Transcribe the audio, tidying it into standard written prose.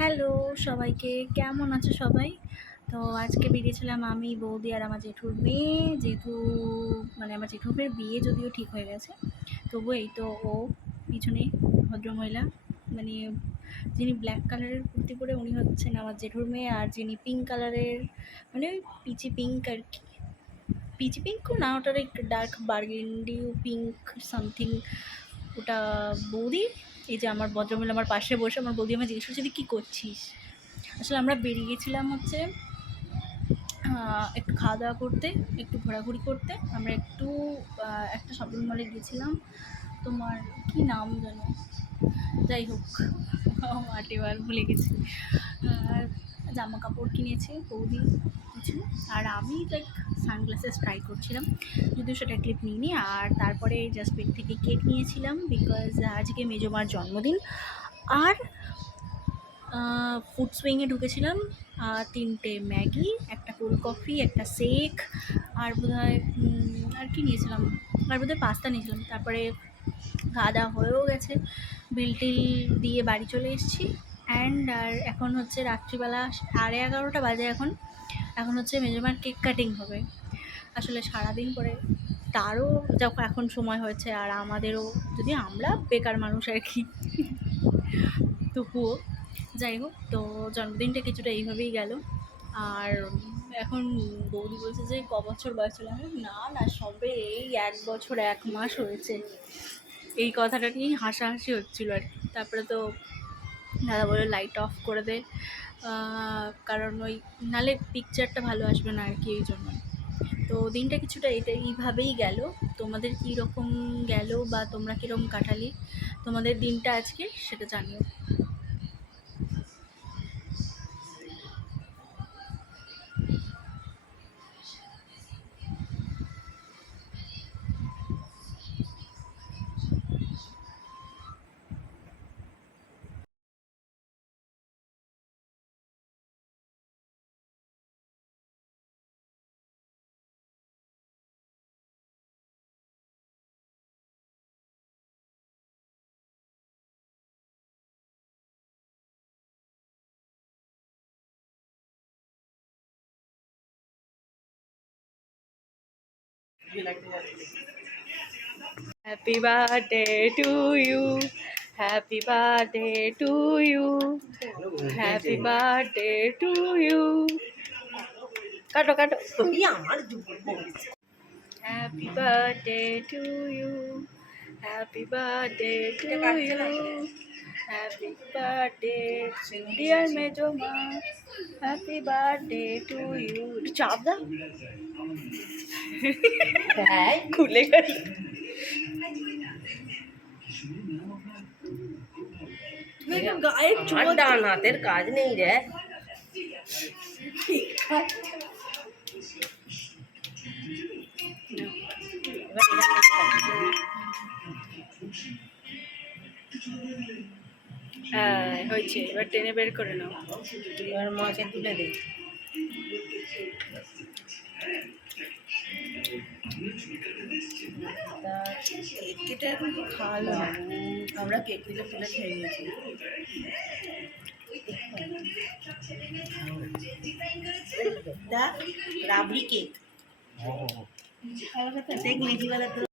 Hello সবাইকে, কেমন আছো সবাই? তো আজকে বেরিয়েছিলাম আমি, বৌদি আর আমার জেঠুর মেয়ে। যেহেতু মানে আমার জেঠুর মেয়ের বিয়ে যদিও ঠিক হয়ে গেছে, তবু এই তো ও পিছনে ভদ্রমহিলা, মানে যিনি ব্ল্যাক কালারের কুর্তি পরে উনি হচ্ছেন আমার জেঠুর মেয়ে, আর যিনি পিঙ্ক কালারের, মানে ওই পিচি পিঙ্ক আর কি, পিচি পিঙ্কও না, ওটার একটু ডার্ক বার্গেন্ডি পিঙ্ক সামথিং, ওটা বৌদি। এই যে আমার ভদ্রমহিলা আমার পাশে বসে, আমার বৌদি আমার জিজ্ঞেস করছে তুই কী করছিস। আসলে আমরা বেরিয়ে গেছিলাম হচ্ছে একটু খাওয়া দাওয়া করতে, একটু ঘোরাঘুরি করতে। আমরা একটু একটা শপিং মলে গেছিলাম, তোমার কি নাম জানো, যাই হোক এবার ভুলে গেছি। আর জামা কাপড় কিনেছে বৌদি কিছু, আর আমি লাইক সানগ্লাসেস ট্রাই করছিলাম, যদিও সেটা ক্লিপ নিইনি। আর তারপরে জাস্ট বেড থেকে কেক নিয়েছিলাম, বিকজ আজকে মেজমার জন্মদিন। আর ফুড সুইংয়ে ঢুকেছিলাম, 3টে ম্যাগি, একটা কোল্ড কফি, একটা শেক, আর বোধহয় আর কি নিয়েছিলাম, আর বোধহয় পাস্তা নিয়েছিলাম। তারপরে খাওয়া দাওয়া হয়েও গেছে, বিল টিল দিয়ে বাড়ি চলে এসেছি। আর এখন হচ্ছে রাত্রিবেলা 11:30 বাজে। এখন হচ্ছে মেজমার কেক কাটিং হবে। আসলে সারাদিন পরে তারও যখন এখন সময় হয়েছে, আর আমাদেরও, যদি আমরা বেকার মানুষ আর কি, তবুও যাই হোক। তো জন্মদিনটা কিছুটা এইভাবেই গেল। আর এখন বৌদি বলছে যে ক বছর বয়স হলো, আমি বললাম, না না, সবে এই 1 বছর 1 মাস হয়েছে। এই কথাটা নিয়েই হাসাহাসি হচ্ছিলো আর কি। তারপরে তো দাদা বলে লাইট অফ করে দে, কারণ ওই নালে পিকচারটা ভালো আসবে না আর কি, এই জন্য। তো দিনটা কিছুটা এইভাবেই গেল। তোমাদের কী রকম গেল বা তোমরা কীরকম কাটালে তোমাদের দিনটা আজকে, সেটা জানিও। Happy birthday to you. Happy birthday to you. Happy birthday to you. কাটো কাটো। Happy birthday to you. Happy birthday to you. Happy birthday, dear Mejoma. Happy birthday to you. চাপ দাও। খুলে গেল। আমার ডান হাতের কাজ নেই রে। হ্যাঁ হয়েছে, এবার টেনে বের করে নাও। এবার মাকে তুলে দে। কেকটা এখন খাওয়ালো না, আমরা কেক দিলে তুলে খেয়ে নিয়েছি। রাবড়ি কেক। দেখ নিচি বেলা